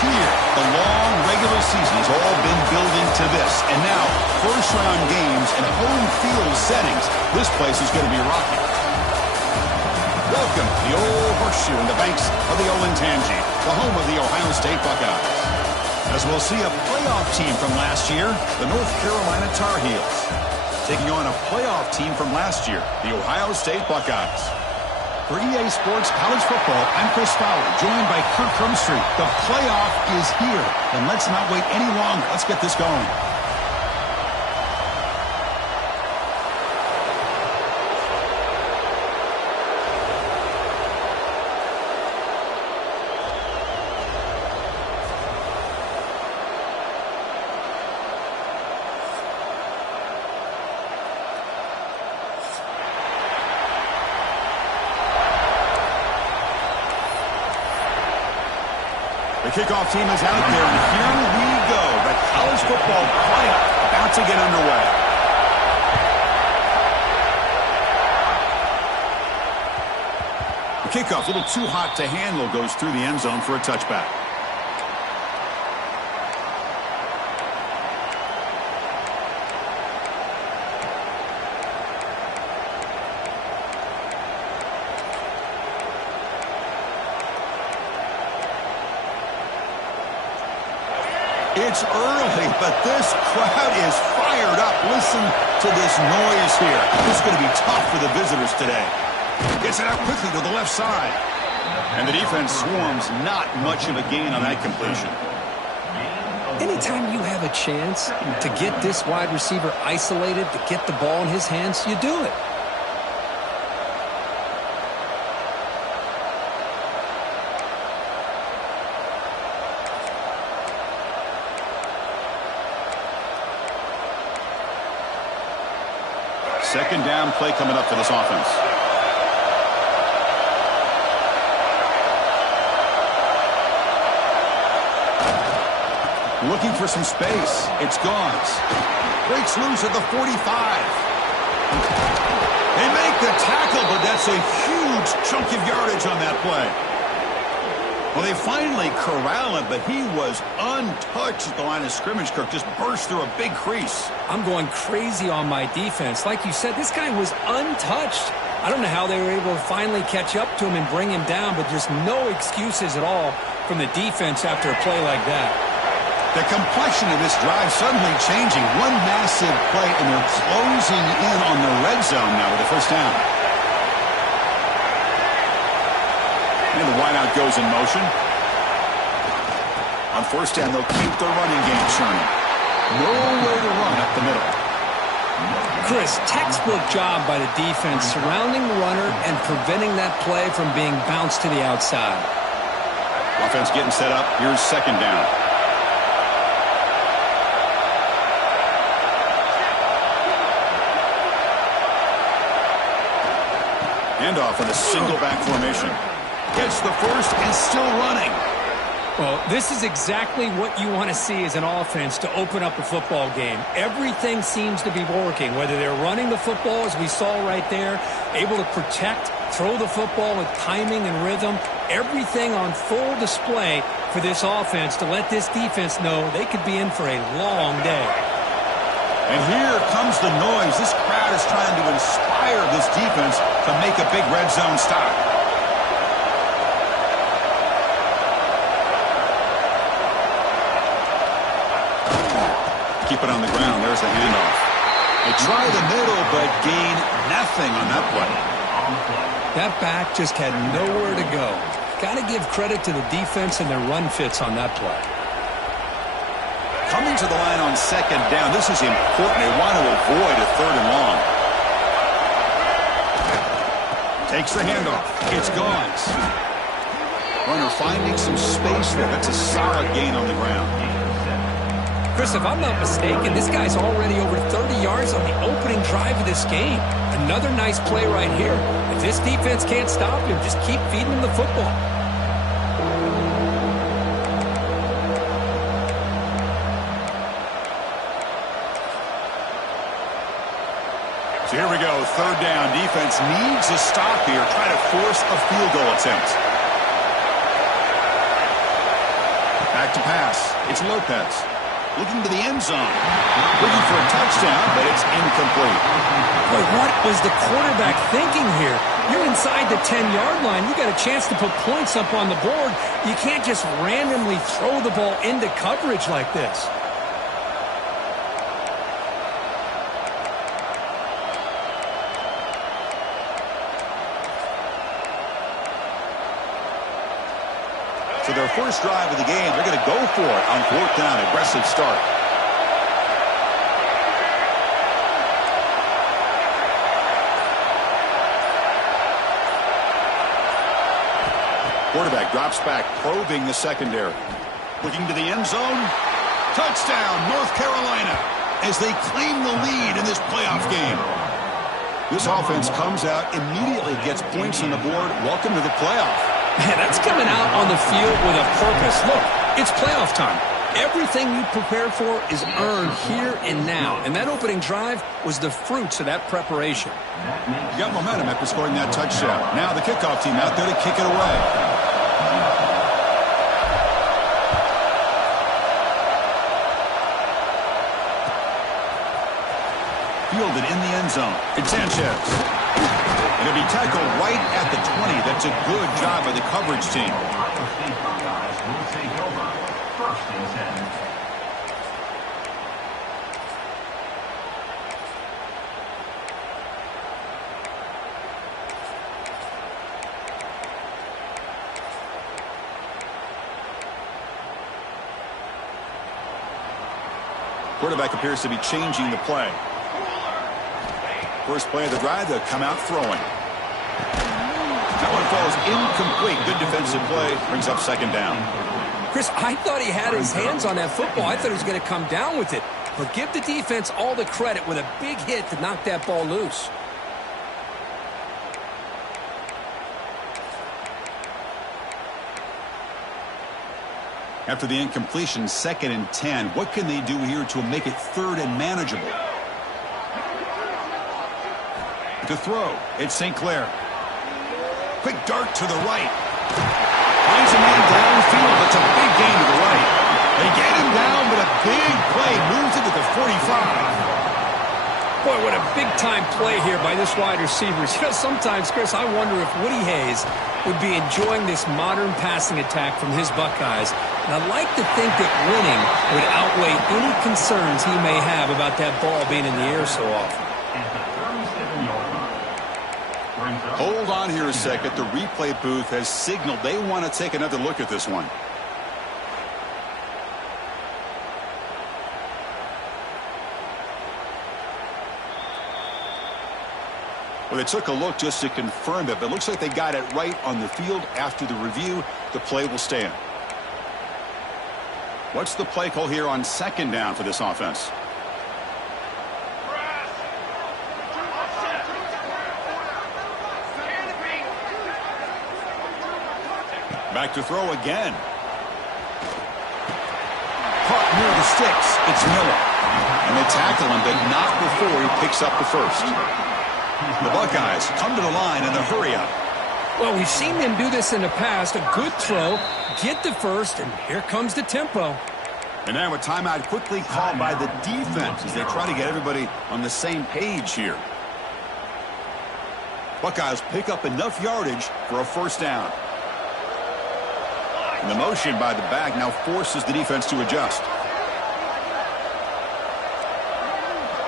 Here. The long regular season has all been building to this. And now, first-round games and home field settings. This place is going to be rocking. Welcome to the old horseshoe in the banks of the old Ncaa, the home of the Ohio State Buckeyes. As we'll see a playoff team from last year, the North Carolina Tar Heels, taking on a playoff team from last year, the Ohio State Buckeyes. For EA Sports College Football, I'm Chris Fowler, joined by Kirk Crumstreet. The playoff is here, and let's not wait any longer. Let's get this going. The kickoff team is out there, and here we go. The college football playoff about to get underway. The kickoff, a little too hot to handle, goes through the end zone for a touchback. It's early, but this crowd is fired up. Listen to this noise here. This is going to be tough for the visitors today. Gets it out quickly to the left side. And the defense swarms. Not much of a gain on that completion. Anytime you have a chance to get this wide receiver isolated, to get the ball in his hands, you do it. Second down play coming up for this offense. Looking for some space. It's Gauze. Breaks loose at the 45. They make the tackle, but that's a huge chunk of yardage on that play. Well, they finally corral him, but he was untouched at the line of scrimmage. Kirk just burst through a big crease. I'm going crazy on my defense. Like you said, this guy was untouched. I don't know how they were able to finally catch up to him and bring him down, but just no excuses at all from the defense after a play like that. The complexion of this drive suddenly changing. One massive play, and they're closing in on the red zone now with the first down. And the wideout goes in motion. On first down, they'll keep the running game churning. Nowhere to run up the middle. Chris, textbook job by the defense surrounding the runner and preventing that play from being bounced to the outside. Offense getting set up. Here's second down. handoff in a single back formation. Gets the first and still running. Well, this is exactly what you want to see as an offense to open up a football game. Everything seems to be working, whether they're running the football, as we saw right there, able to protect, throw the football with timing and rhythm. Everything on full display for this offense to let this defense know they could be in for a long day. And here comes the noise. This crowd is trying to inspire this defense to make a big red zone stop. Keep it on the ground. There's the handoff. They try the middle, but gain nothing on that play. That back just had nowhere to go. Got to give credit to the defense and their run fits on that play. Coming to the line on second down. This is important. They want to avoid a third and long. Takes the handoff. It's gone. Runner finding some space there. That's a solid gain on the ground. Chris, if I'm not mistaken, this guy's already over 30 yards on the opening drive of this game. Another nice play right here. If this defense can't stop him, just keep feeding him the football. So here we go, third down. Defense needs a stop here. Try to force a field goal attempt. Back to pass. It's Lopez. Looking to the end zone. Looking for a touchdown, but it's incomplete. Boy, what was the quarterback thinking here? You're inside the 10-yard line. You got a chance to put points up on the board. You can't just randomly throw the ball into coverage like this. So their first drive of the game, they're going to go for it on fourth down. Aggressive start. Quarterback drops back, probing the secondary. Looking to the end zone. Touchdown, North Carolina, as they claim the lead in this playoff game. This offense comes out, immediately gets points on the board. Welcome to the playoff. Man, that's coming out on the field with a purpose. Look, it's playoff time. Everything you prepare for is earned here and now. And that opening drive was the fruits of that preparation. You got momentum after scoring that touchdown. Now the kickoff team out there to kick it away. Fielded in the end zone. It's Sanchez. It'll be tackled right at the 20. That's a good job by the coverage team. Quarterback appears to be changing the play. First play of the drive, they'll come out throwing. That one falls incomplete. Good defensive play. Brings up second down. Chris, I thought he had his hands on that football. I thought he was going to come down with it. But give the defense all the credit with a big hit to knock that ball loose. After the incompletion, 2nd and 10. What can they do here to make it third and manageable? To throw, it's St. Clair. Quick dart to the right. Finds a man downfield. That's a big gain to the right. They get him down, but a big play moves it to the 45. Boy, what a big-time play here by this wide receiver. You know, sometimes, Chris, I wonder if Woody Hayes would be enjoying this modern passing attack from his Buckeyes. And I'd like to think that winning would outweigh any concerns he may have about that ball being in the air so often. Hold on here a second. The replay booth has signaled they want to take another look at this one. Well, they took a look just to confirm it, but it looks like they got it right on the field. After the review, the play will stand. What's the play call here on second down for this offense? Back to throw again. Caught near the sticks. It's Miller. And they tackle him, but not before he picks up the first. The Buckeyes come to the line in the hurry-up. Well, we've seen them do this in the past. A good throw, get the first, and here comes the tempo. And now a timeout quickly called by the defense as they try to get everybody on the same page here. Buckeyes pick up enough yardage for a first down. And the motion by the back now forces the defense to adjust.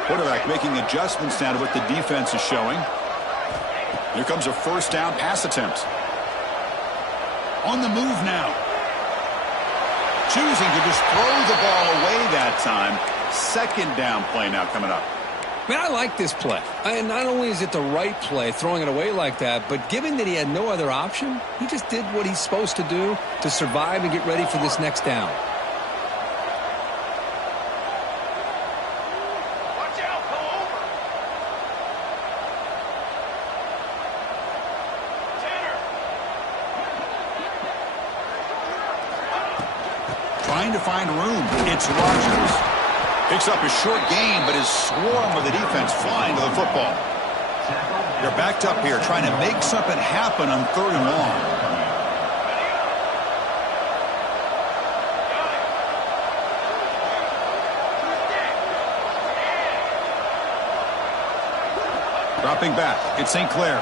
Quarterback making adjustments now to what the defense is showing. Here comes a first down pass attempt. On the move now. Choosing to just throw the ball away that time. Second down play now coming up. Man, I like this play. And not only is it the right play, throwing it away like that, but given that he had no other option, he just did what he's supposed to do to survive and get ready for this next down. Watch out, go over. Trying to find room. It's Rodgers. Picks up a short gain, but is swarmed with the defense flying to the football. They're backed up here trying to make something happen on 3rd and long. Dropping back, it's St. Clair.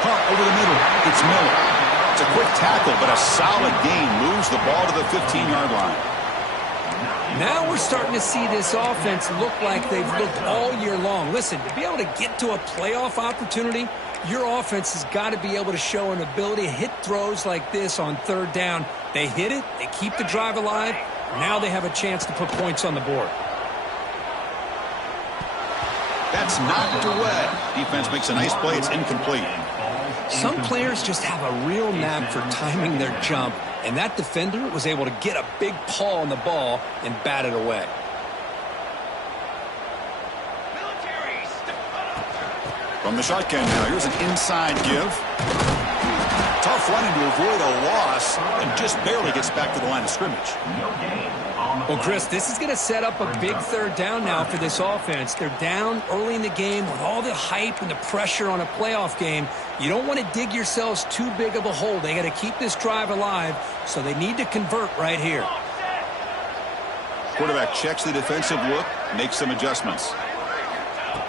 Caught over the middle, it's Miller. It's a quick tackle, but a solid gain moves the ball to the 15-yard line. Now we're starting to see this offense look like they've looked all year long. Listen, to be able to get to a playoff opportunity, your offense has got to be able to show an ability to hit throws like this on 3rd down. They hit it, they keep the drive alive. Now they have a chance to put points on the board. That's knocked away. Defense makes a nice play. It's incomplete. Some players just have a real knack for timing their jump, and that defender was able to get a big paw on the ball and bat it away. From the shotgun now, here's an inside give. Tough running to avoid a loss, and just barely gets back to the line of scrimmage. Well, Chris, this is going to set up a big 3rd down now for this offense. They're down early in the game with all the hype and the pressure on a playoff game. You don't want to dig yourselves too big of a hole. They got to keep this drive alive, so they need to convert right here. Quarterback checks the defensive look, makes some adjustments.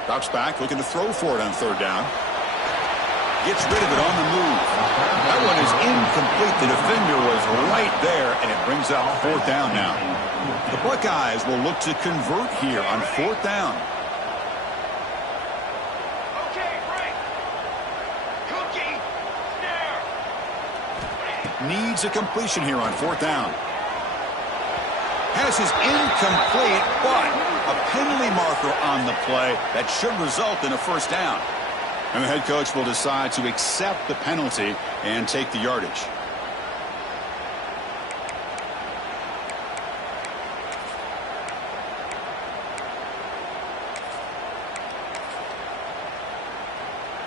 Drops back, looking to throw for it on 3rd down. Gets rid of it on the move. That one is incomplete. The defender was right there, and it brings up 4th down now. The Buckeyes will look to convert here on 4th down. Needs a completion here on 4th down. Pass is incomplete, but a penalty marker on the play that should result in a first down. And the head coach will decide to accept the penalty and take the yardage.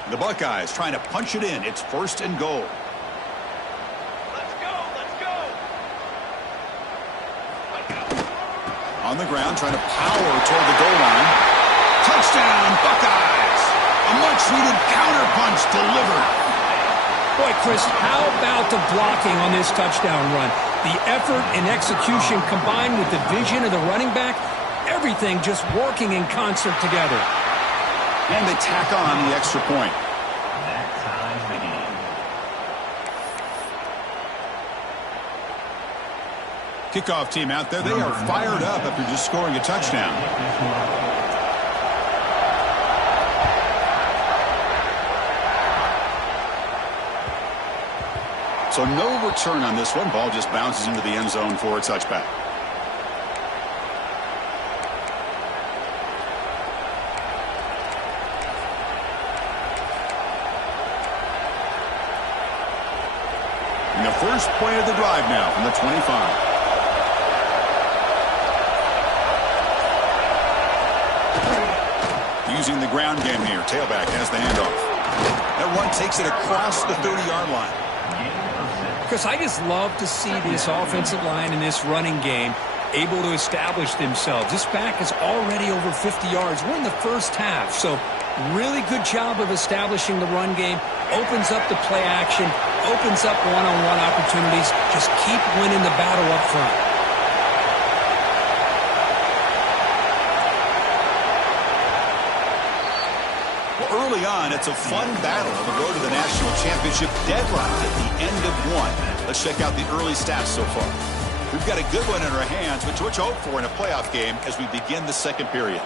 The Buckeyes trying to punch it in. It's 1st and goal. Let's go, let's go. On the ground, trying to power toward the goal line. Touchdown, Buckeyes! A much-needed counterpunch delivered. Boy, Chris, how about the blocking on this touchdown run? The effort and execution combined with the vision of the running back, everything just working in concert together. And they tack on the extra point. Kickoff team out there, they are fired up after just scoring a touchdown. So no return on this one. Ball just bounces into the end zone for a touchback. And the first play of the drive now from the 25. Using the ground game here. Tailback has the handoff. That run takes it across the 30-yard line. Because I just love to see this offensive line in this running game able to establish themselves. This back is already over 50 yards. We're in the first half, so really good job of establishing the run game. Opens up the play action, opens up one-on-one opportunities. Just keep winning the battle up front. Early on, it's a fun battle on the road to the national championship deadlocked at the end of one. Let's check out the early stats so far. We've got a good one in our hands, which we'll hope for in a playoff game as we begin the second period.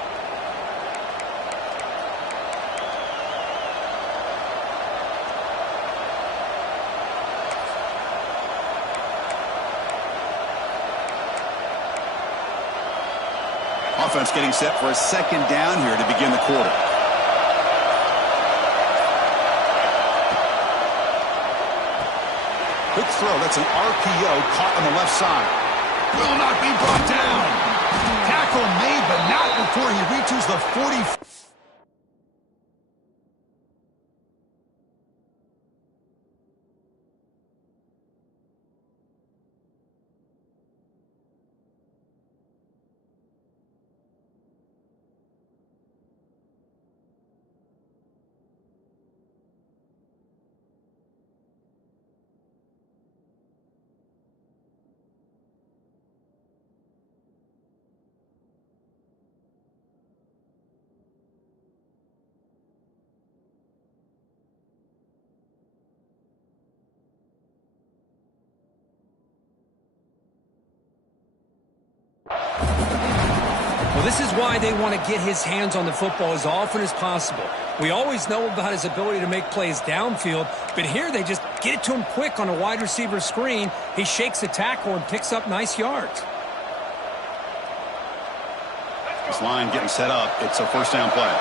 Offense getting set for a second down here to begin the quarter. Quick throw. That's an RPO caught on the left side. Will not be brought down. Tackle made, but not before he reaches the 40. Well, this is why they want to get his hands on the football as often as possible. We always know about his ability to make plays downfield, but here they just get it to him quick on a wide receiver screen. He shakes the tackle and picks up nice yards. This line getting set up. It's a first down play.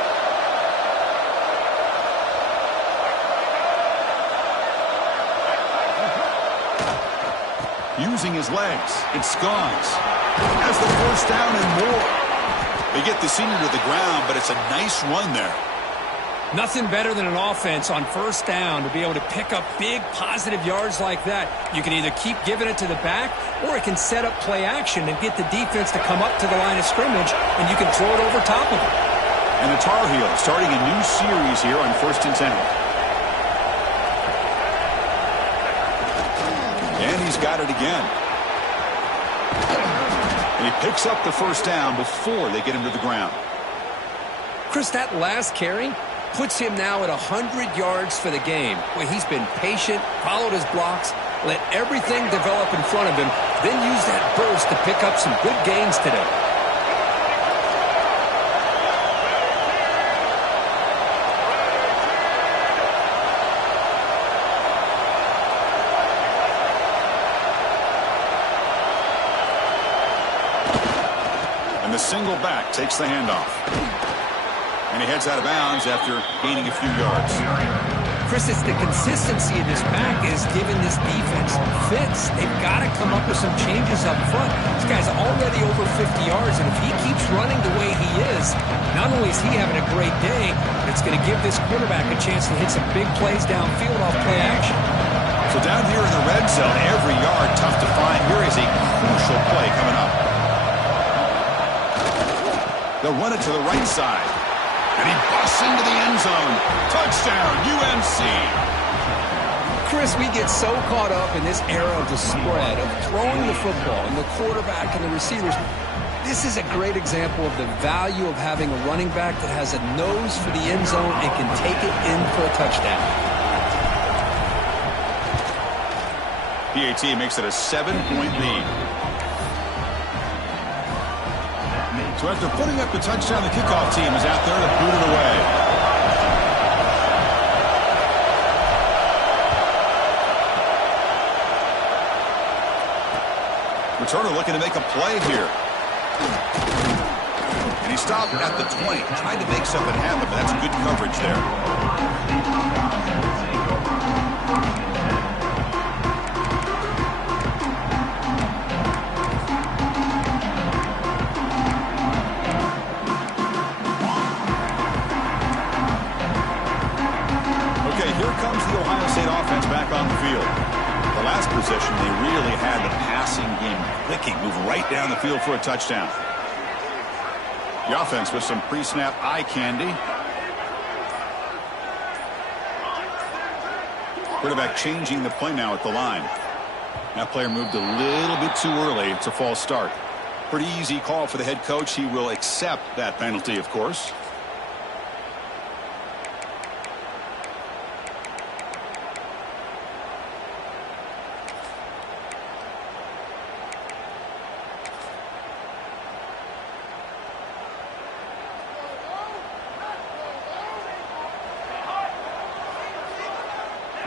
Using his legs, it's Ncaa has the first down and more. They get the senior to the ground, but it's a nice run there. Nothing better than an offense on first down to be able to pick up big positive yards like that. You can either keep giving it to the back, or it can set up play action and get the defense to come up to the line of scrimmage, and you can throw it over top of it. And the Tar Heels starting a new series here on 1st and 10. And he's got it again. And he picks up the first down before they get him to the ground. Chris, that last carry puts him now at 100 yards for the game, where he's been patient, followed his blocks, let everything develop in front of him, then use that burst to pick up some good gains today. And the single back takes the handoff. And he heads out of bounds after gaining a few yards. Chris, it's the consistency of this back is giving this defense fits. They've got to come up with some changes up front. This guy's already over 50 yards, and if he keeps running the way he is, not only is he having a great day, but it's going to give this quarterback a chance to hit some big plays downfield off play action. So down here in the red zone, every yard tough to find. Here is a crucial play coming up. They'll run it to the right side. And he busts into the end zone. Touchdown, UNC. Chris, we get so caught up in this era of the spread, of throwing the football and the quarterback and the receivers. This is a great example of the value of having a running back that has a nose for the end zone and can take it in for a touchdown. PAT makes it a 7-point lead. So after putting up the touchdown, the kickoff team is out there to boot it away. Returner looking to make a play here. And he stopped at the 20, trying to make something happen, but that's good coverage there. He moved right down the field for a touchdown. The offense with some pre-snap eye candy. Quarterback changing the play now at the line. That player moved a little bit too early. It's a false start. Pretty easy call for the head coach. He will accept that penalty, of course.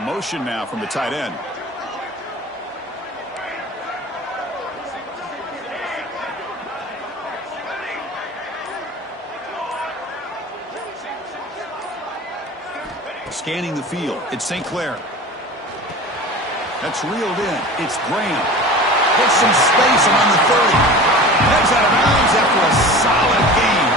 Motion now from the tight end. Scanning the field. It's St. Clair. That's reeled in. It's Graham. Hits some space around the 30. Heads out of bounds after a solid game.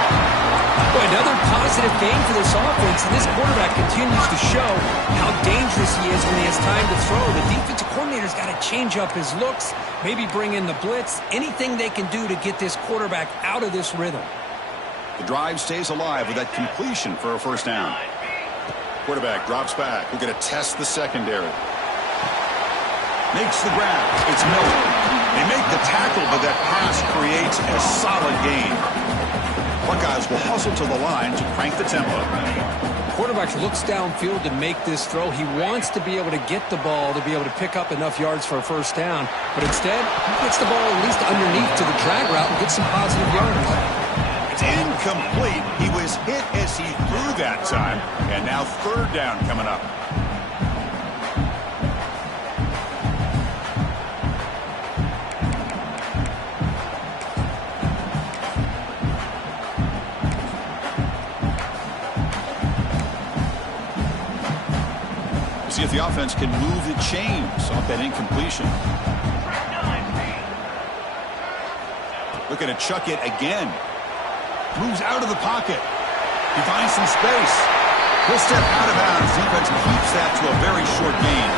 Boy, another positive game for this offense, and this quarterback continues to show how dangerous he is when he has time to throw. The defensive coordinator's got to change up his looks, maybe bring in the blitz, anything they can do to get this quarterback out of this rhythm. The drive stays alive with that completion for a first down. Quarterback drops back. We're going to test the secondary. Makes the grab. It's Miller. They make the tackle, but that pass creates a solid gain. Buckeyes will hustle to the line to crank the tempo. Quarterback looks downfield to make this throw. He wants to be able to get the ball to be able to pick up enough yards for a first down. But instead, he gets the ball at least underneath to the drag route and gets some positive yards. It's incomplete. He was hit as he threw that time. And now third down coming up. See if the offense can move the chains off that incompletion. Looking to chuck it again. Moves out of the pocket. He finds some space. He'll step out of bounds. Defense keeps that to a very short gain.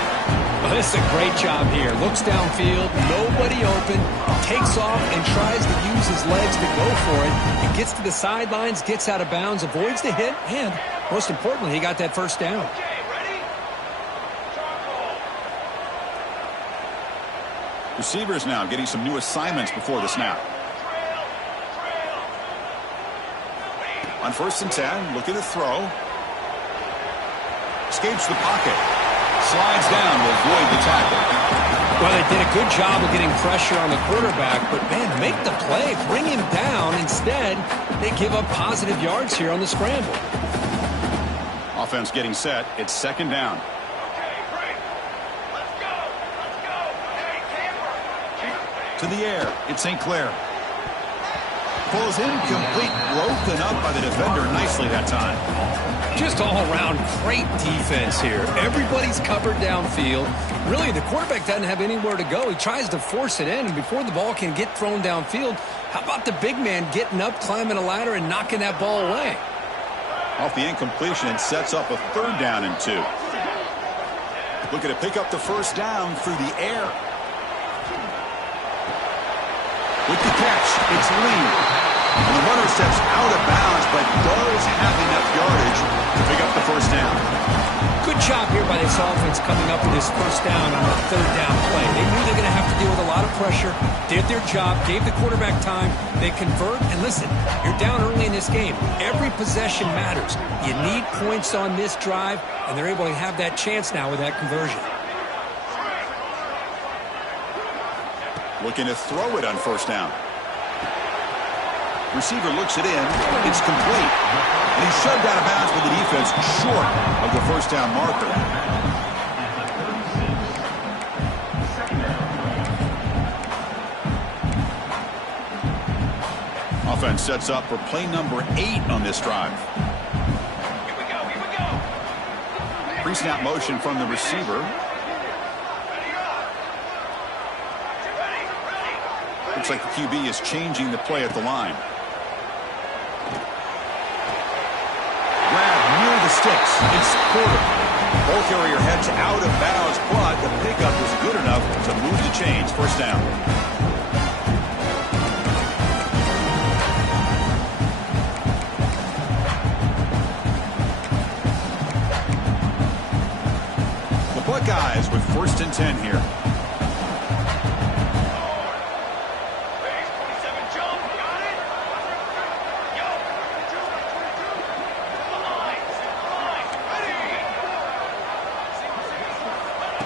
Well, this is a great job here. Looks downfield, nobody open, takes off and tries to use his legs to go for it. He gets to the sidelines, gets out of bounds, avoids the hit, and most importantly, he got that first down. Receivers now getting some new assignments before the snap. On 1st and 10, looking to throw. Escapes the pocket. Slides down to avoid the tackle. Well, they did a good job of getting pressure on the quarterback, but man, make the play, bring him down. Instead, they give up positive yards here on the scramble. Offense getting set. It's 2nd down. To the air. It's St. Clair. Pulls incomplete. Broken up by the defender nicely that time. Just all around great defense here. Everybody's covered downfield. Really, the quarterback doesn't have anywhere to go. He tries to force it in, and before the ball can get thrown downfield, how about the big man getting up, climbing a ladder, and knocking that ball away? Off the incompletion, it sets up a 3rd down and 2. Looking to pick up the first down through the air. With the catch, it's Lee. And the runner steps out of bounds, but does have enough yardage to pick up the first down. Good job here by this offense coming up with this first down on the 3rd down play. They knew they were going to have to deal with a lot of pressure, did their job, gave the quarterback time, they convert, and listen, you're down early in this game. Every possession matters. You need points on this drive, and they're able to have that chance now with that conversion. Looking to throw it on first down. Receiver looks it in. It's complete. And he's shoved out of bounds with the defense short of the first down marker. Offense sets up for play number 8 on this drive. Here we go. Pre-snap motion from the receiver. Looks like the QB is changing the play at the line. Grab near the sticks. It's Porter. Ball carrier heads out of bounds, but the pickup was good enough to move the chains. First down. First and 10 here.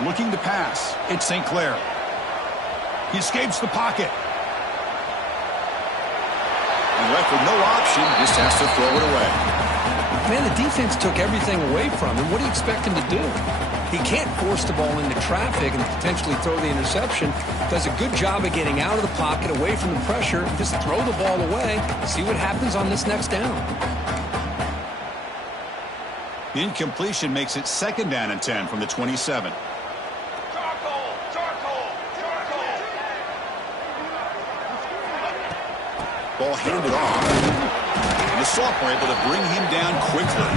Looking to pass. It's St. Clair. He escapes the pocket. And left with no option, just has to throw it away. Man, the defense took everything away from him. What do you expect him to do? He can't force the ball into traffic and potentially throw the interception. Does a good job of getting out of the pocket, away from the pressure, and just throw the ball away. See what happens on this next down. The incompletion makes it 2nd down and 10 from the 27. Ball handed off. And the sophomore able to bring him down quickly.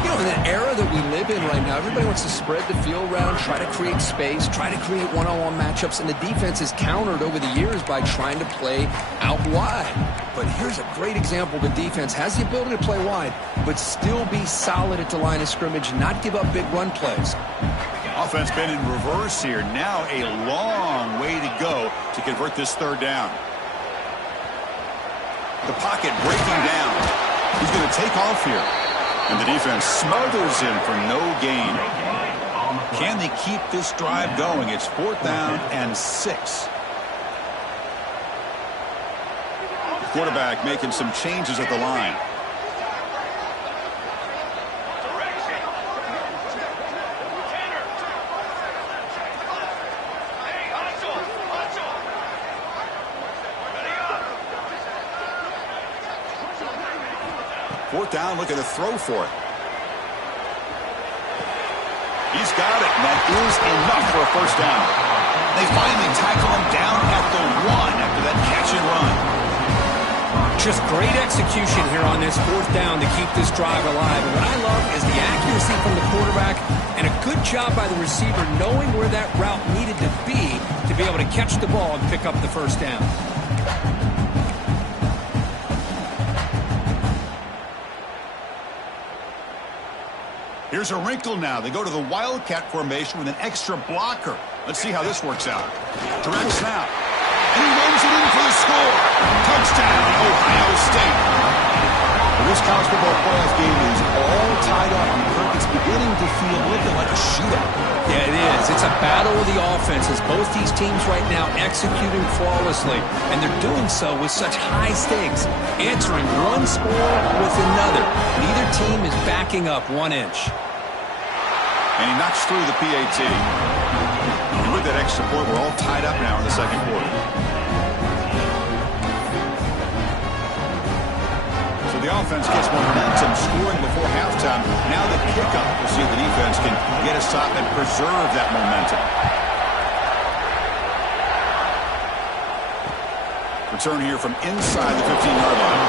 You know, in the era that we live in right now, everybody wants to spread the field around, try to create space, try to create one-on-one matchups, and the defense is countered over the years by trying to play out wide. But here's a great example. The defense has the ability to play wide, but still be solid at the line of scrimmage, not give up big run plays. Offense been in reverse here. Now a long way to go to convert this 3rd down. The pocket breaking down. He's going to take off here. And the defense smothers him for no gain. Can they keep this drive going? It's 4th down and 6. The quarterback making some changes at the line. Fourth down, looking to throw for it. He's got it, and that is enough for a 1st down. They finally tackle him down at the 1 after that catch and run. Just great execution here on this 4th down to keep this drive alive. And what I love is the accuracy from the quarterback and a good job by the receiver knowing where that route needed to be able to catch the ball and pick up the 1st down. Here's a wrinkle now. They go to the Wildcat formation with an extra blocker. Let's see how this works out. Direct snap. And he runs it in for the score. Touchdown, Ohio State. Well, this college football playoff game is all tied up. It's beginning to feel a little bit like a shootout. Yeah, it is. It's a battle of the offenses. Both these teams right now executing flawlessly, and they're doing so with such high stakes, answering one score with another. Neither team is backing up 1 inch. And he knocks through the PAT. And with that extra point, we're all tied up now in the 2nd quarter. So the offense gets momentum, scoring before halftime. Now the kickoff. We'll see if the defense can get a stop and preserve that momentum. Return here from inside the 15-yard line.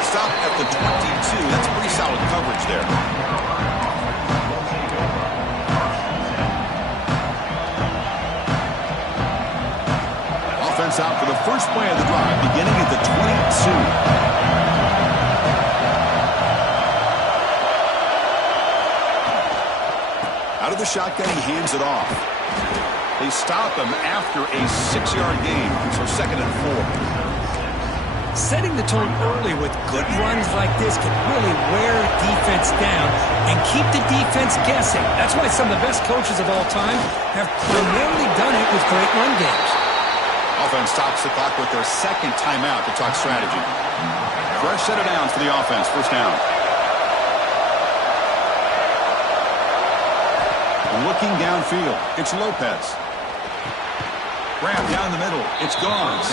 Stop at the 22. That's pretty solid coverage there. Offense out for the first play of the drive, beginning at the 22. Out of the shotgun, he hands it off. They stop him after a 6-yard gain, so 2nd and 4. Setting the tone early with good runs like this can really wear defense down and keep the defense guessing. That's why some of the best coaches of all time have primarily done it with great run games. Offense stops the clock with their 2nd timeout to talk strategy. Fresh set of downs for the offense. 1st down. Looking downfield, it's Lopez. Grab down the middle, it's Gauze.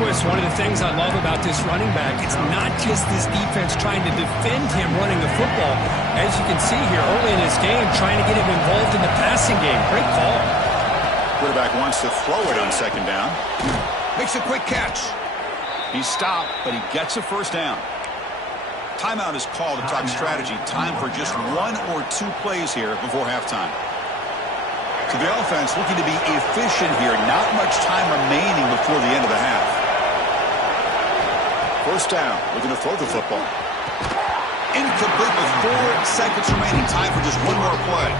Boy, it's one of the things I love about this running back. It's not just this defense trying to defend him running the football. As you can see here early in this game, trying to get him involved in the passing game. Great call. Quarterback wants to throw it on 2nd down. Makes a quick catch. He's stopped, but he gets a 1st down. Timeout is called to talk strategy. Time for just 1 or 2 plays here before halftime. So the offense looking to be efficient here. Not much time remaining before the end of the half. 1st down. Looking to throw the football. Incomplete with 4 seconds remaining. Time for just 1 more play.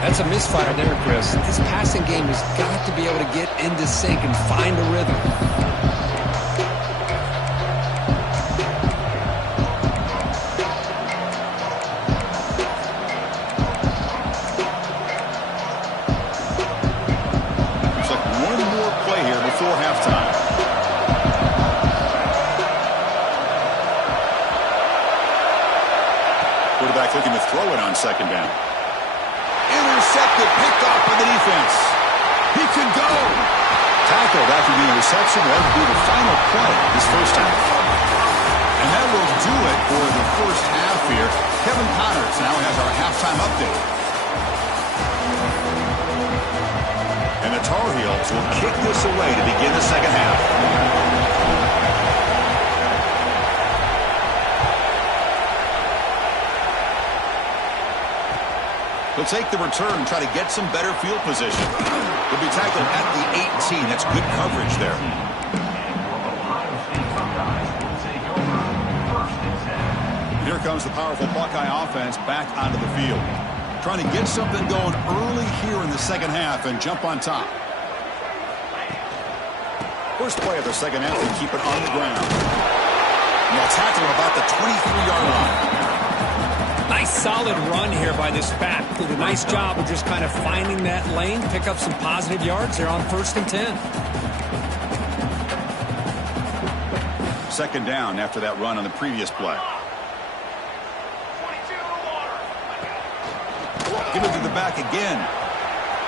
That's a misfire there, Chris. This passing game has got to be able to get into sync and find a rhythm. Looks like one more play here before halftime. Quarterback looking to throw it on second down. Intercepted, picked off by the defense. He could go. Tackled after the interception. That would be the final play this first half. And that will do it for the first half here. Kevin Connors now has our halftime update. And the Tar Heels will kick this away to begin the second half. He'll take the return and try to get some better field position. He'll be tackled at the 18. That's good coverage there. Here comes the powerful Buckeye offense back onto the field. Trying to get something going early here in the second half and jump on top. First play of the second half, they keep it on the ground. And they'll tackle him about the 23-yard line. Nice solid run here by this back. Did a nice job of just kind of finding that lane, pick up some positive yards there on 1st and 10. Second down after that run on the previous play. Give it to the back again.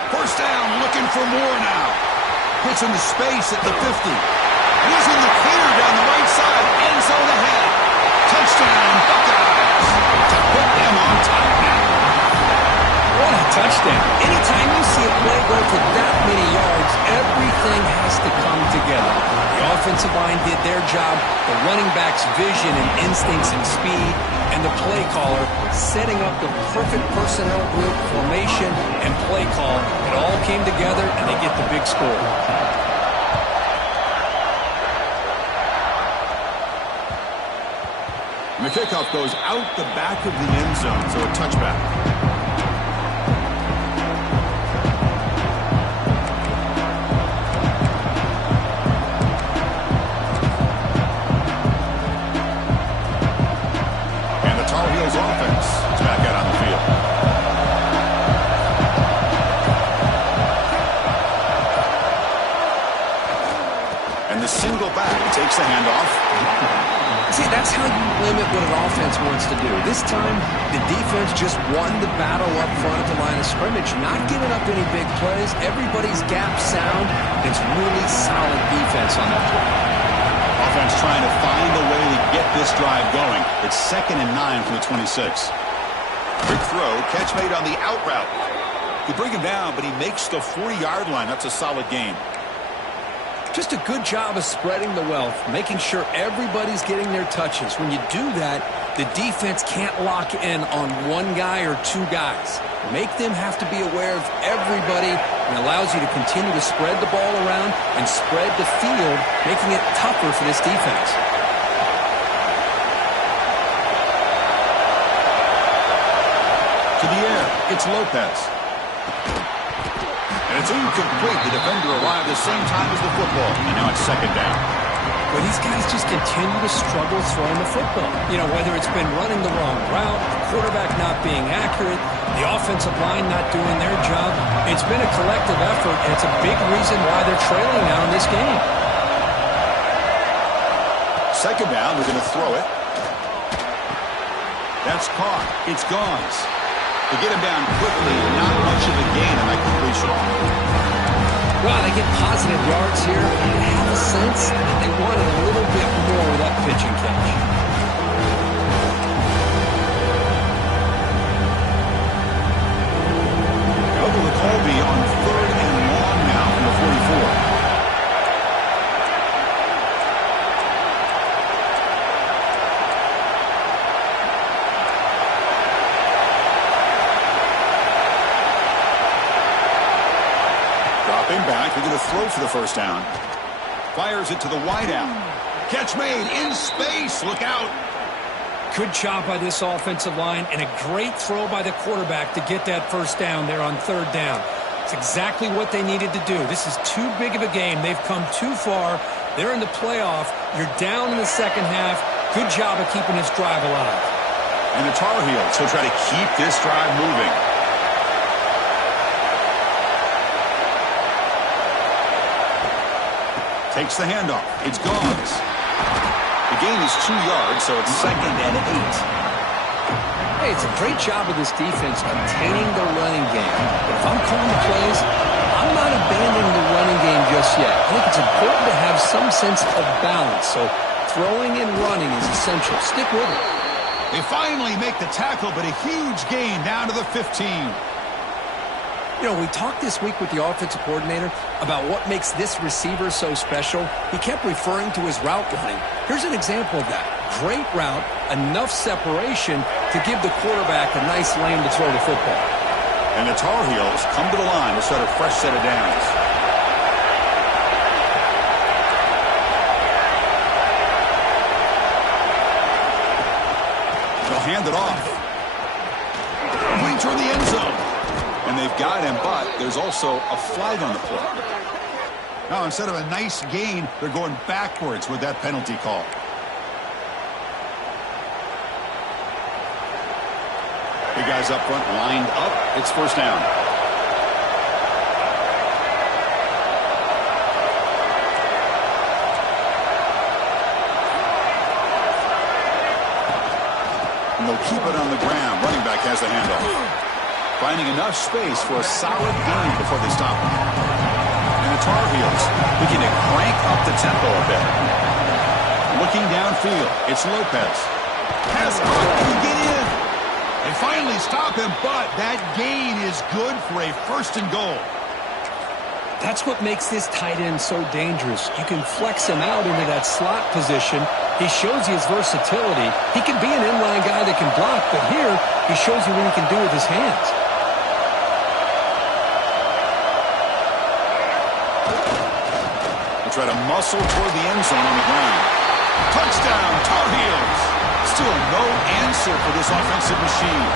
First down, looking for more now. Gets into space at the 50. And he's in the clear down the right side. End zone ahead. Touchdown, Buckeyes. To put them on top now. What a touchdown. Anytime you see a play go for that many yards, everything has to come together. The offensive line did their job, the running back's vision and instincts and speed, and the play caller setting up the perfect personnel group, formation, and play call. It all came together, and they get the big score. And the kickoff goes out the back of the end zone, so a touchback. And the Tar Heels offense is back out on the field. And the single back takes the handoff. See, that's how you limit what an offense wants to do. This time, the defense just won the battle up front at the line of scrimmage, not giving up any big plays. Everybody's gap sound. It's really solid defense on that play. Offense trying to find a way to get this drive going. It's 2nd and 9 from the 26. Quick throw, catch made on the out route. You bring him down, but he makes the 40-yard line. That's a solid gain. Just a good job of spreading the wealth, making sure everybody's getting their touches. When you do that, the defense can't lock in on one guy or two guys. Make them have to be aware of everybody, and allows you to continue to spread the ball around and spread the field, making it tougher for this defense. To the air, it's Lopez. And it's incomplete. The defender arrived the same time as the football. And now it's 2nd down. But these guys just continue to struggle throwing the football. You know, whether it's been running the wrong route, the quarterback not being accurate, the offensive line not doing their job. It's been a collective effort, and it's a big reason why they're trailing now in this game. 2nd down, they're going to throw it. That's caught. It's gone. To get him down quickly, not much of a gain on that completion. Well, they get positive yards here. I have a sense that they wanted a little bit more of that pitch and catch. What will the call be on 3rd and long now from the 44? Back, they're going to throw for the first down. Fires it to the wideout. Catch made in space. Look out. Good job by this offensive line and a great throw by the quarterback to get that first down there on third down. It's exactly what they needed to do. This is too big of a game. They've come too far. They're in the playoff. You're down in the second half. Good job of keeping this drive alive. And the Tar Heels will try to keep this drive moving. Takes the handoff. It's Gogs. The gain is 2 yards, so it's 2nd and 8. Hey, it's a great job of this defense containing the running game. But if I'm calling the plays, I'm not abandoning the running game just yet. I think it's important to have some sense of balance. So throwing and running is essential. Stick with it. They finally make the tackle, but a huge gain down to the 15. You know, we talked this week with the offensive coordinator about what makes this receiver so special. He kept referring to his route running. Here's an example of that. Great route, enough separation to give the quarterback a nice lane to throw the football. And the Tar Heels come to the line to start a fresh set of downs. They'll hand it off. Going toward the end zone. And they've got him, but there's also a flag on the play. Now, instead of a nice gain, they're going backwards with that penalty call. Big guys up front lined up. It's first down. And they'll keep it on the ground. Running back has the handoff. Finding enough space for a solid gain before they stop him. And the Tar Heels begin to crank up the tempo a bit. Looking downfield, it's Lopez. Pass can get in. They finally stop him, but that gain is good for a 1st and goal. That's what makes this tight end so dangerous. You can flex him out into that slot position. He shows you his versatility. He can be an inline guy that can block, but here he shows you what he can do with his hands. Try to muscle toward the end zone on the ground. Touchdown, Tar Heels. Still no answer for this offensive machine.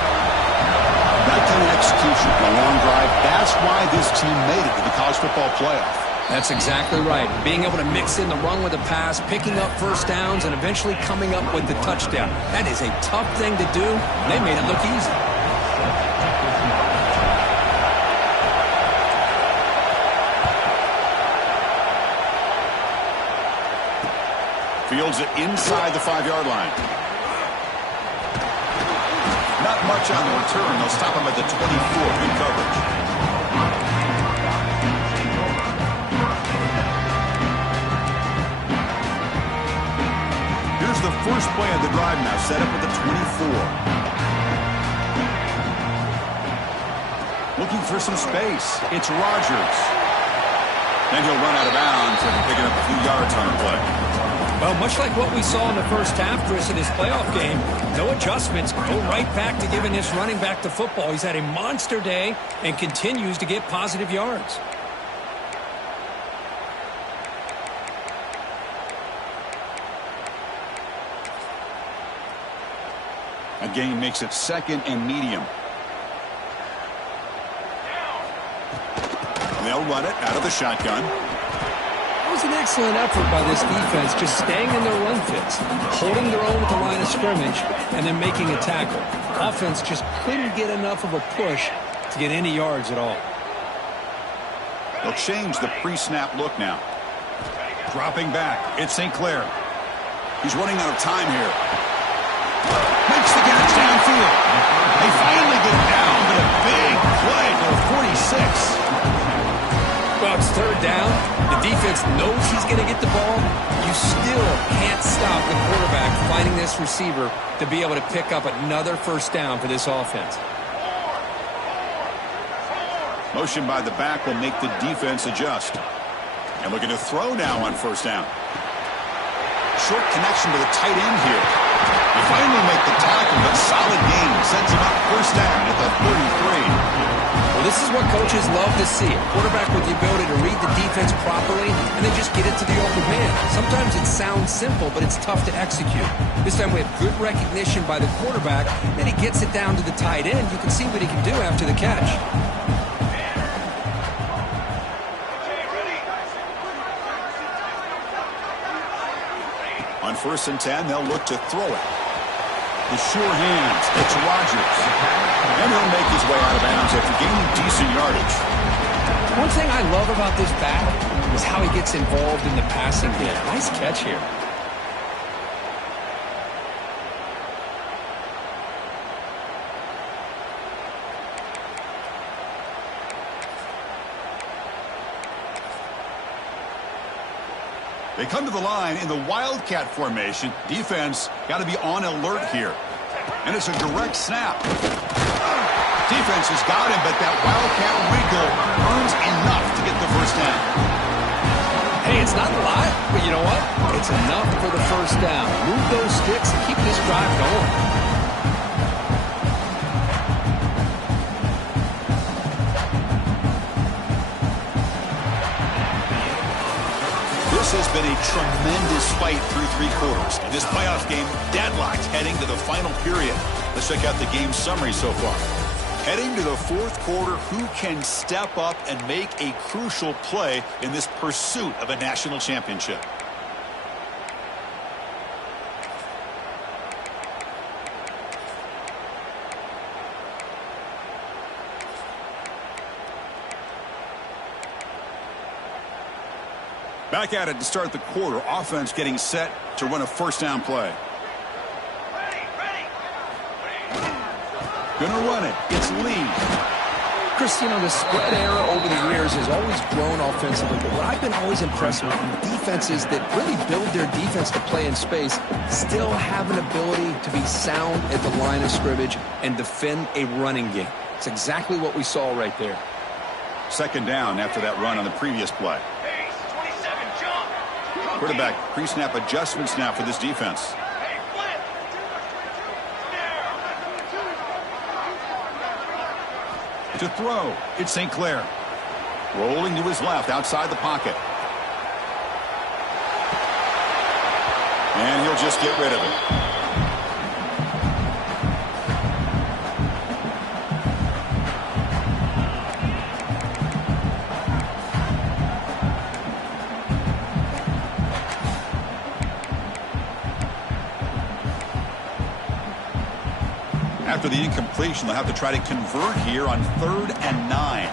That kind of execution on a long drive, that's why this team made it to the college football playoff. That's exactly right. Being able to mix in the run with the pass, picking up first downs, and eventually coming up with the touchdown. That is a tough thing to do. They made it look easy. Fields it inside the 5-yard line. Not much on the return. They'll stop him at the 24. Good coverage. Here's the first play of the drive now. Set up at the 24. Looking for some space. It's Rodgers. Then he'll run out of bounds and picking up a few yards on the play. Well, much like what we saw in the first half, Chris, in this playoff game, no adjustments. Go right back to giving this running back the football. He's had a monster day and continues to get positive yards. A gain makes it 2nd and medium. And they'll run it out of the shotgun. It was an excellent effort by this defense, just staying in their run fits, holding their own at the line of scrimmage, and then making a tackle. Offense just couldn't get enough of a push to get any yards at all. They'll change the pre-snap look now. Dropping back, it's St. Clair. He's running out of time here. Makes the catch downfield. They finally get down, but a big play for 46. Well, it's third down. The defense knows he's going to get the ball. You still can't stop the quarterback finding this receiver to be able to pick up another first down for this offense. Motion by the back will make the defense adjust. And looking to throw now on first down. Short connection to the tight end here. They finally make the tackle, but solid gain. Sends him up first down at the 33. Well, this is what coaches love to see. A quarterback with the ability to read the defense properly and then just get it to the open man. Sometimes it sounds simple, but it's tough to execute. This time we have good recognition by the quarterback. Then he gets it down to the tight end. You can see what he can do after the catch. On 1st and 10, they'll look to throw it. The sure hands. It's Rodgers. And he'll make his way out of bounds after gaining decent yardage. One thing I love about this back is how he gets involved in the passing game. Nice catch here. They come to the line in the Wildcat formation. Defense got to be on alert here. And it's a direct snap. Defense has got him, but that Wildcat wiggle earns enough to get the first down. Hey, it's not a lot, but you know what? It's enough for the first down. Move those sticks and keep this drive going. This has been a tremendous fight through 3 quarters. And this playoff game deadlocked heading to the final period. Let's check out the game summary so far. Heading to the 4th quarter, who can step up and make a crucial play in this pursuit of a national championship? Back at it to start the quarter. Offense getting set to run a first down play. Gonna run it. It's Lee. Chris, you know, the spread era over the years has always grown offensively, but what I've been always impressed with defenses that really build their defense to play in space still have an ability to be sound at the line of scrimmage and defend a running game. It's exactly what we saw right there. 2nd down after that run on the previous play. Quarterback pre-snap adjustments now for this defense. To throw, it's St. Clair. Rolling to his left outside the pocket. And he'll just get rid of it. After the incompletion, they'll have to try to convert here on 3rd and 9.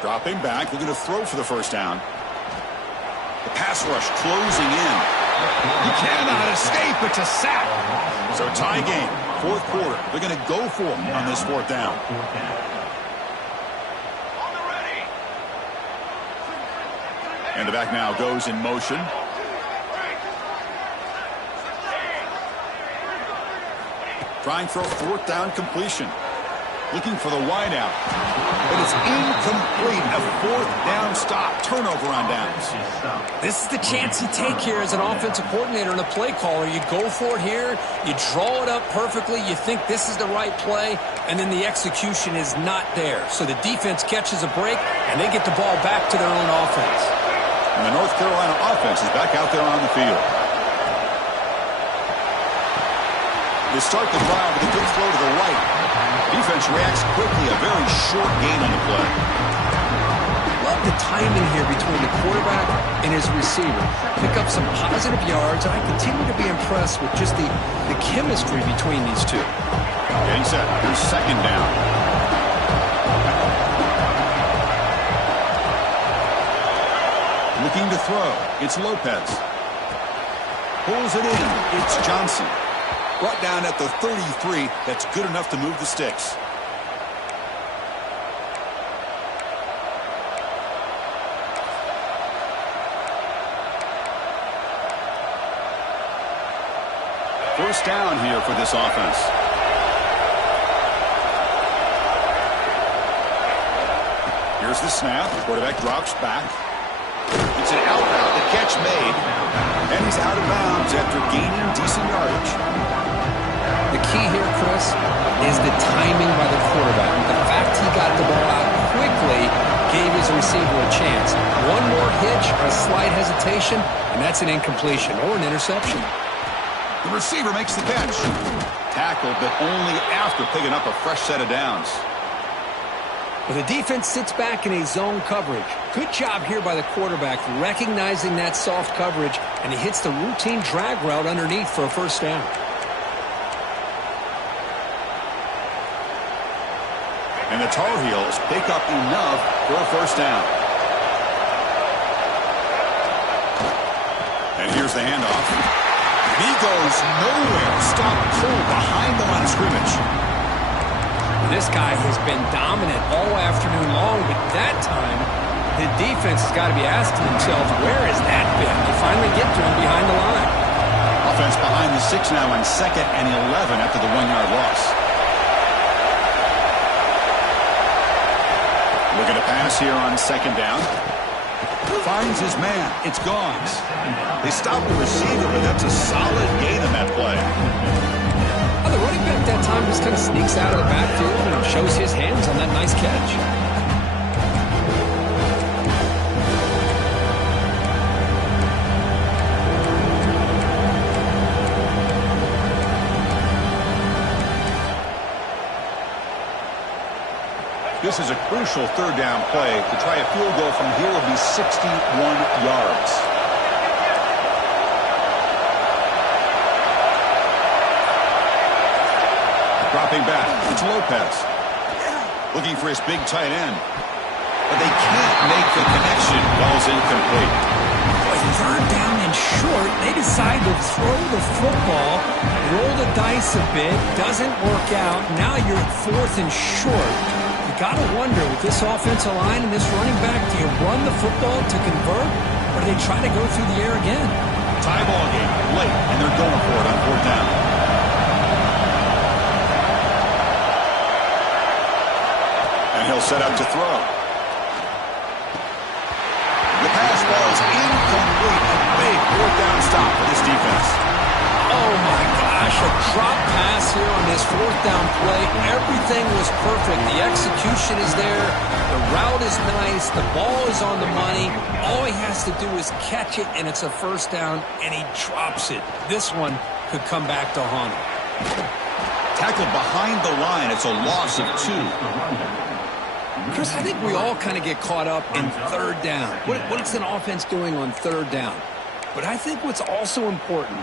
Dropping back, looking to throw for the first down. The pass rush closing in. He cannot escape. It's a sack. So tie game, 4th quarter. They're going to go for it on this 4th down. And the back now goes in motion. Trying for a 4th down completion. Looking for the wide out. But it's incomplete. A 4th down stop. Turnover on downs. This is the chance you take here as an offensive coordinator and a play caller. You go for it here. You draw it up perfectly. You think this is the right play. And then the execution is not there. So the defense catches a break, and they get the ball back to their own offense. And the North Carolina offense is back out there on the field. They start the drive with a good throw to the right. Defense reacts quickly. A very short gain on the play. Love the timing here between the quarterback and his receiver. Pick up some positive yards, and I continue to be impressed with just the chemistry between these two. Getting set. Here's 2nd down. Looking to throw. It's Lopez. Pulls it in. It's Johnson. Brought down at the 33. That's good enough to move the sticks. First down here for this offense. Here's the snap. The quarterback drops back. It's an out route. The catch made. And he's out of bounds after gaining decent yardage. The key here, Chris, is the timing by the quarterback. The fact he got the ball out quickly gave his receiver a chance. One more hitch, a slight hesitation, and that's an incompletion or an interception. The receiver makes the catch. Tackled, but only after picking up a fresh set of downs. Well, the defense sits back in a zone coverage. Good job here by the quarterback recognizing that soft coverage, and he hits the routine drag route underneath for a first down. And the Tar Heels pick up enough for a first down. And here's the handoff. He goes nowhere. Stop pull behind the line of scrimmage. This guy has been dominant all afternoon long, but that time, the defense has got to be asking themselves, where has that been? They finally get to him behind the line. Offense behind the 6 now on 2nd and 11 after the 1-yard loss. Looking to pass here on 2nd down. Finds his man. It's Gomes. They stop the receiver, but that's a solid gain on that play. Oh, the running back that time just kind of sneaks out of the backfield and shows his hands on that nice catch. This is a crucial 3rd down play. To try a field goal from here would be 61 yards. Dropping back, it's Lopez. Looking for his big tight end. But they can't make the connection. Ball's incomplete. Boy, 3rd down and short. They decide to throw the football, roll the dice a bit, doesn't work out. Now you're at 4th and short. You got to wonder, with this offensive line and this running back, do you run the football to convert, or do they try to go through the air again? Tie ball game late, and they're going for it on 4th down. And he'll set up to throw. The pass ball is incomplete. A big 4th down stop for this defense. Oh, my gosh, a drop pass here on this 4th down play. Everything was perfect. The execution is there. The route is nice. The ball is on the money. All he has to do is catch it, and it's a first down, and he drops it. This one could come back to haunt him. Tackled behind the line. It's a loss of 2. Chris, I think we all kind of get caught up in 3rd down. What is an offense doing on 3rd down? But I think what's also important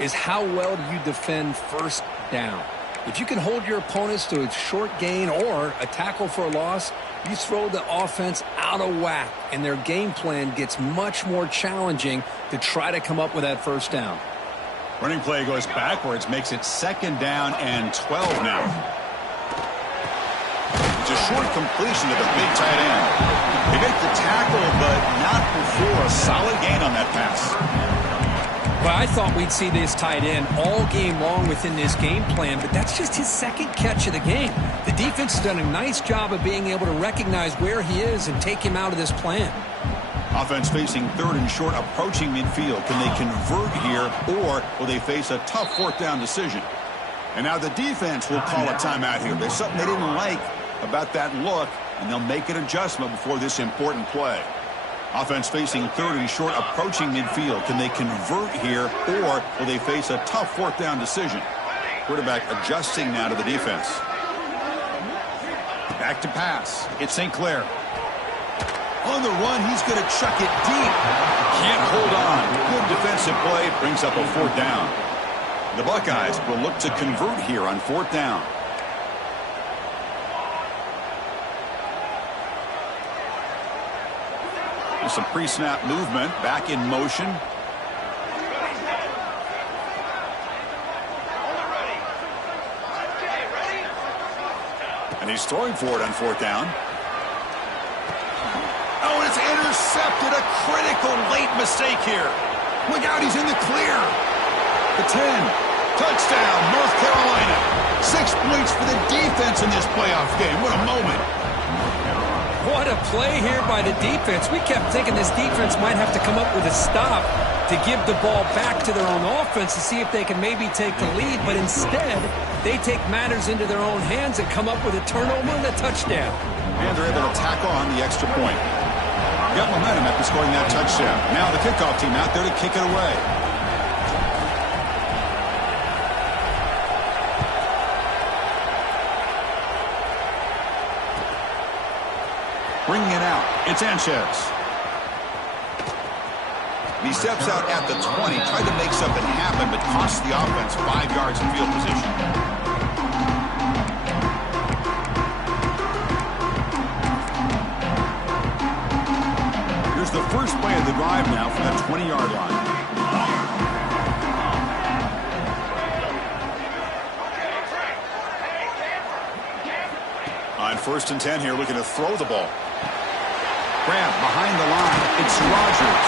is how well do you defend 1st down. If you can hold your opponents to a short gain or a tackle for a loss, you throw the offense out of whack, and their game plan gets much more challenging to try to come up with that 1st down. Running play goes backwards, makes it 2nd down and 12 now. It's a short completion to the big tight end. They make the tackle, but not before a solid gain on that pass. Well, I thought we'd see this tight end all game long within this game plan, but that's just his 2nd catch of the game. The defense has done a nice job of being able to recognize where he is and take him out of this plan. Offense facing 3rd and short, approaching midfield. Can they convert here, or will they face a tough 4th down decision? And now the defense will call a timeout here. There's something they didn't like about that look, and they'll make an adjustment before this important play. Offense facing 3rd and short, approaching midfield. Can they convert here, or will they face a tough 4th down decision? Quarterback adjusting now to the defense. Back to pass. It's St. Clair. On the run, he's going to chuck it deep. Can't hold on. Good defensive play. Brings up a 4th down. The Buckeyes will look to convert here on 4th down. Some pre-snap movement, back in motion. And he's throwing for it on 4th down. Oh, and it's intercepted. A critical late mistake here. Look out, he's in the clear. The 10. Touchdown, North Carolina. 6 points for the defense in this playoff game. What a moment. What a play here by the defense. We kept thinking this defense might have to come up with a stop to give the ball back to their own offense to see if they can maybe take the lead, but instead they take matters into their own hands and come up with a turnover and a touchdown. And they're able to tack on the extra point. Got momentum after scoring that touchdown. Now the kickoff team out there to kick it away. Bringing it out, it's Ncaa. He steps out at the 20, tried to make something happen, but cost the offense 5 yards in field position. Here's the first play of the drive now from the 20-yard line. On 1st and 10 here, looking to throw the ball. Grab behind the line. It's Rodgers.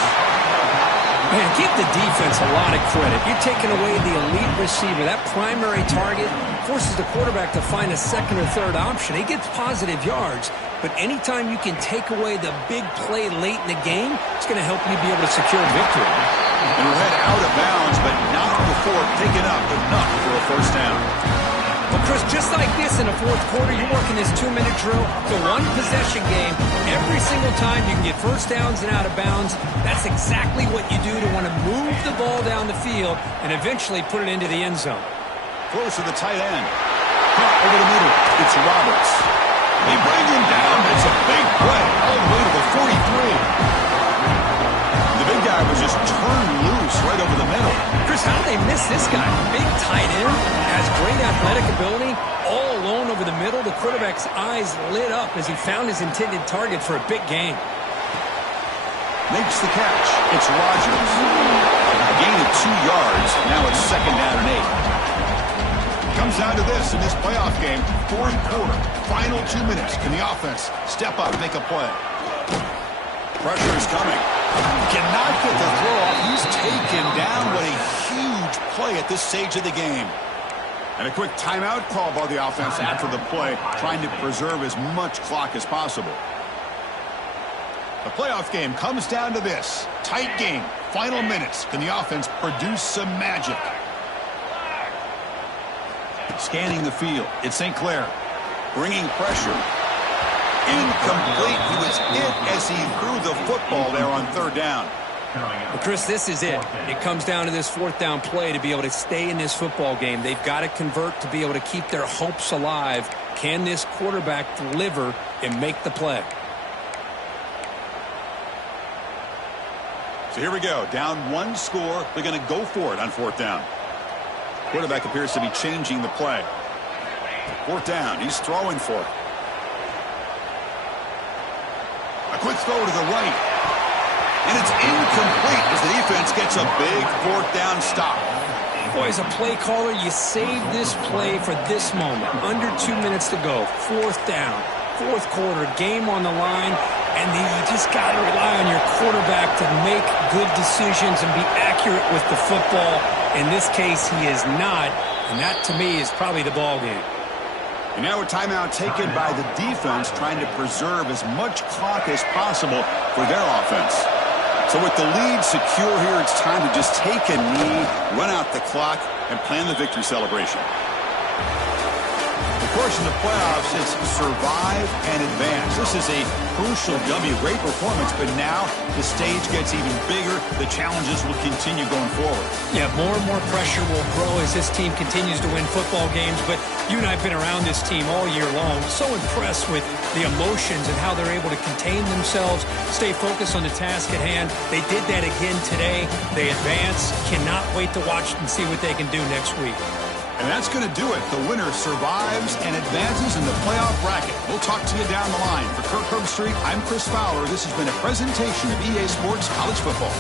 Man, give the defense a lot of credit. You're taking away the elite receiver. That primary target forces the quarterback to find a second or third option. He gets positive yards, but anytime you can take away the big play late in the game, it's going to help you be able to secure a victory. And we'll head out of bounds, but not before picking up enough for a first down. Well, Chris, just like this in the 4th quarter, you're working this 2-minute drill. It's a one-possession game. Every single time you can get first downs and out of bounds. That's exactly what you do to want to move the ball down the field and eventually put it into the end zone. Close to the tight end. Caught over the middle. It's Roberts. They bring him down. It's a big play all the way to the 43. The big guy was just turned loose right over the middle. Chris, how did they miss this guy? Big tight end, has great athletic ability, all alone over the middle. The quarterback's eyes lit up as he found his intended target for a big gain. Makes the catch. It's Rodgers. A gain of 2 yards. Now it's 2nd down and 8. Comes down to this in this playoff game. 4th quarter. Final 2 minutes. Can the offense step up, make a play? Pressure is coming. Cannot get the throw off. He's taken down. What a huge play at this stage of the game. And a quick timeout call by the offense after the play, trying to preserve as much clock as possible. The playoff game comes down to this. Tight game. Final minutes. Can the offense produce some magic? Scanning the field. It's St. Clair. Bringing pressure. Incomplete. He was hit as he threw the football there on 3rd down. Well, Chris, this is it. It comes down to this 4th down play to be able to stay in this football game. They've got to convert to be able to keep their hopes alive. Can this quarterback deliver and make the play? So here we go. Down 1 score. They're going to go for it on 4th down. Quarterback appears to be changing the play. 4th down. He's throwing for it. A quick throw to the right. And it's incomplete as the defense gets a big 4th down stop. Boy, as a play caller, you save this play for this moment. Under 2 minutes to go. 4th down. 4th quarter. Game on the line. And you just got to rely on your quarterback to make good decisions and be accurate with the football. In this case, he is not. And that, to me, is probably the ball game. And now a timeout taken by the defense, trying to preserve as much clock as possible for their offense. So with the lead secure here, it's time to just take a knee, run out the clock, and plan the victory celebration. Of course, in the playoffs, it's survive and advance. This is a crucial W. Great performance, but now the stage gets even bigger. The challenges will continue going forward. Yeah, more and more pressure will grow as this team continues to win football games, but you and I have been around this team all year long. So impressed with the emotions and how they're able to contain themselves, stay focused on the task at hand. They did that again today. They advance. Cannot wait to watch and see what they can do next week. And that's going to do it. The winner survives and advances in the playoff bracket. We'll talk to you down the line. For Kirk Herbstreit, I'm Chris Fowler. This has been a presentation of EA Sports College Football.